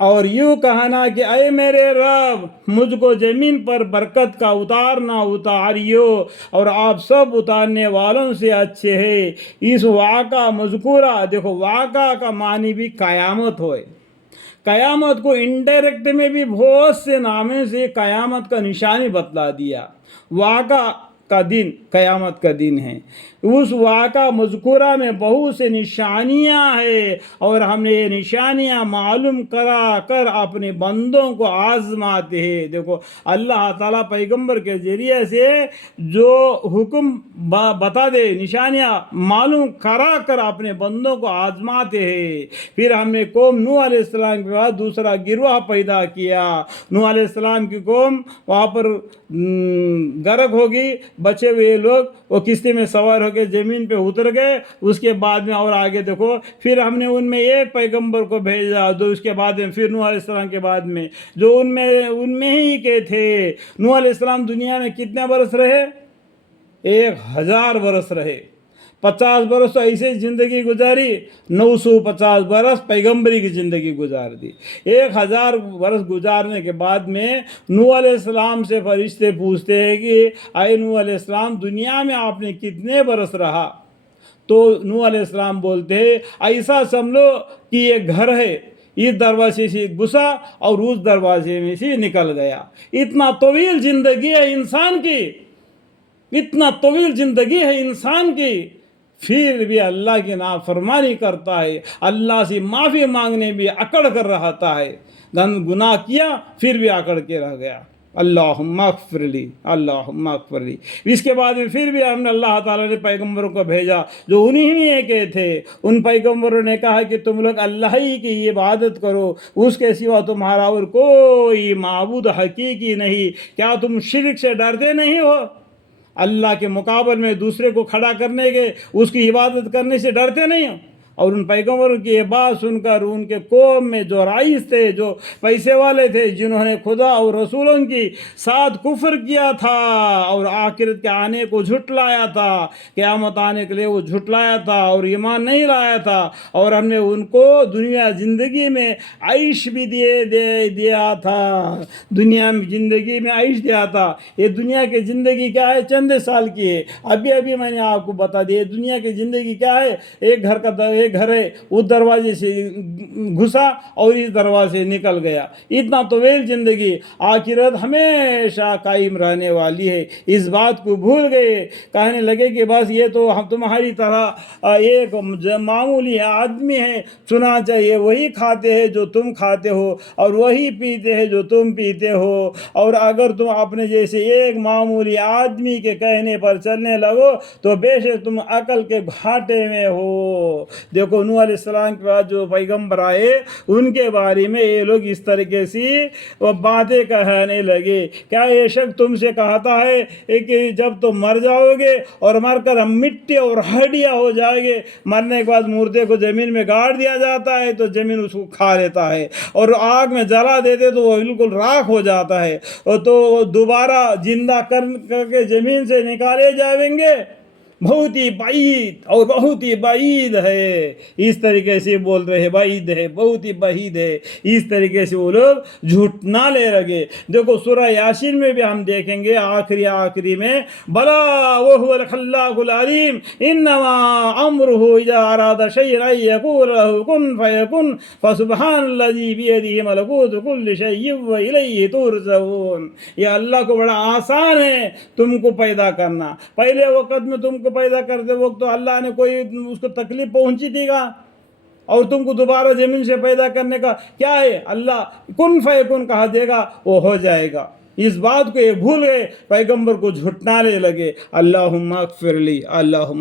اور یوں کہنا کہ اے میرے رب مجھ کو زمین پر برکت کا اتارنا اتاریو، اور آپ سب اتارنے والوں سے اچھے ہیں۔ اس واقعہ مذکورہ، دیکھو واقعہ کا معنی بھی قیامت ہوئے، قیامت کو انڈائریکٹ میں بھی بہت سے ناموں سے قیامت کا نشانی بتلا دیا۔ واقعہ کا دن قیامت کا دن ہے، اس واقعہ مذکورہ میں بہت سے نشانیاں ہیں، اور ہم نے یہ نشانیاں معلوم کرا کر اپنے بندوں کو آزماتے ہیں۔ دیکھو اللہ تعالیٰ پیغمبر کے ذریعے سے جو حکم بتا دے، نشانیاں معلوم کرا کر اپنے بندوں کو آزماتے ہیں۔ پھر ہم نے قوم نوح علیہ السلام کے بعد دوسرا گروہ پیدا کیا۔ نوح علیہ السلام کی قوم وہاں پر غرق ہوگی، بچے ہوئے لوگ وہ کشتی میں سوار ہو کے زمین پہ اتر گئے۔ اس کے بعد میں اور آگے دیکھو، پھر ہم نے ان میں ایک پیغمبر کو بھیجا، جو اس کے بعد میں پھر نوح علیہ السلام کے بعد میں جو ان میں ہی کے تھے۔ نوح علیہ السلام دنیا میں کتنے برس رہے؟ 1000 برس رہے۔ 50 برس تو ایسے زندگی گزاری، 950 برس پیغمبری کی زندگی گزار دی۔ 1000 برس گزارنے کے بعد میں نوح علیہ السلام سے فرشتے پوچھتے ہیں کہ اے نوح علیہ السلام دنیا میں آپ نے کتنے برس رہا؟ تو نوح علیہ السلام بولتے ہیں ایسا سمجھو کہ یہ گھر ہے، اس دروازے سے گھسا اور اس دروازے میں سے نکل گیا۔ اتنا طویل زندگی ہے انسان کی، اتنا طویل زندگی ہے انسان کی، پھر بھی اللہ کی نافرمانی کرتا ہے، اللہ سے معافی مانگنے بھی اکڑ کر رہتا ہے۔ گناہ کیا پھر بھی اکڑ کے رہ گیا۔ اللہم اغفر لی، اللہم اغفر لی۔ اس کے بعد میں پھر بھی ہم نے اللہ تعالیٰ نے پیغمبروں کو بھیجا جو انہی کے تھے۔ ان پیغمبروں نے کہا کہ تم لوگ اللہ ہی کی عبادت کرو، اس کے سوا تمہارا اور کوئی معبود حقیقی نہیں۔ کیا تم شرک سے ڈرتے نہیں ہو؟ اللہ کے مقابل میں دوسرے کو کھڑا کرنے کے، اس کی عبادت کرنے سے ڈرتے نہیں ہو؟ اور ان پیغمبروں کی یہ بات سن کر ان کے قوم میں جو رئیس تھے، جو پیسے والے تھے، جنہوں نے خدا اور رسولوں کی ساتھ کفر کیا تھا اور آخرت کے آنے کو جھٹلایا تھا، قیامت آنے کے لیے وہ جھٹلایا تھا اور ایمان نہیں لایا تھا، اور ہم نے ان کو دنیا زندگی میں عیش بھی دیا تھا، دنیا میں زندگی میں عیش دیا تھا۔ یہ دنیا کی زندگی کیا ہے؟ چند سال کی ہے۔ ابھی میں نے آپ کو بتا دیا دنیا کی زندگی کیا ہے۔ ایک گھر ہے، اس دروازے سے گھسا اور اس دروازے سے نکل گیا۔ اتنا طویل زندگی، آخرت ہمیشہ قائم رہنے والی ہے۔ اس بات کو بھول گئے، کہنے لگے کہ بس یہ تو ہم تمہاری طرح ایک معمولی آدمی ہے، چنانچہ یہ وہی کھاتے ہیں جو تم کھاتے ہو اور وہی پیتے ہیں جو تم پیتے ہو، اور اگر تم اپنے جیسے ایک معمولی آدمی کے کہنے پر چلنے لگو تو بے شک تم عقل کے گھاٹے میں ہو۔ دیکھو نوح علیہ السلام کے بعد جو پیغمبر آئے ان کے بارے میں یہ لوگ اس طریقے سے وہ باتیں کہنے لگے، کیا یہ شخص تم سے کہتا ہے کہ جب تم مر جاؤ گے اور مر کر ہم مٹی اور ہڈیاں ہو جائیں گے، مرنے کے بعد مردے کو زمین میں گاڑ دیا جاتا ہے تو زمین اس کو کھا لیتا ہے، اور آگ میں جلا دیتے تو وہ بالکل راکھ ہو جاتا ہے، تو دوبارہ زندہ کر کے زمین سے نکالے جائیں گے؟ بہت ہی بعید اور بہت ہی بعید ہے۔ اس طریقے سے بول رہے بعید ہے، بہت ہی بعید ہے، اس طریقے سے وہ لوگ جھٹنا لے لگے۔ دیکھو سورہ یاسین میں بھی ہم دیکھیں گے آخری میں بلا وهو الخلاق العلیم انما امره اذا اراد شيئا يقول له كن فيكون فسبحان الذي بيده ملكوت كل شيء واليه ترجعون۔ یہ اللہ کو بڑا آسان ہے تم کو پیدا کرنا۔ پہلے وقت میں تم کو پیدا کرتے وقت تو اللہ نے کوئی اس کو تکلیف پہنچی تھی گا، اور تم کو دوبارہ زمین سے پیدا کرنے کا کیا ہے؟ اللہ کن فیکن کہا دے گا، وہ ہو جائے گا۔ اس بات کو یہ بھول گئے، پیغمبر کو جھٹلانے لگے۔ اللہم اغفر لی، اللہم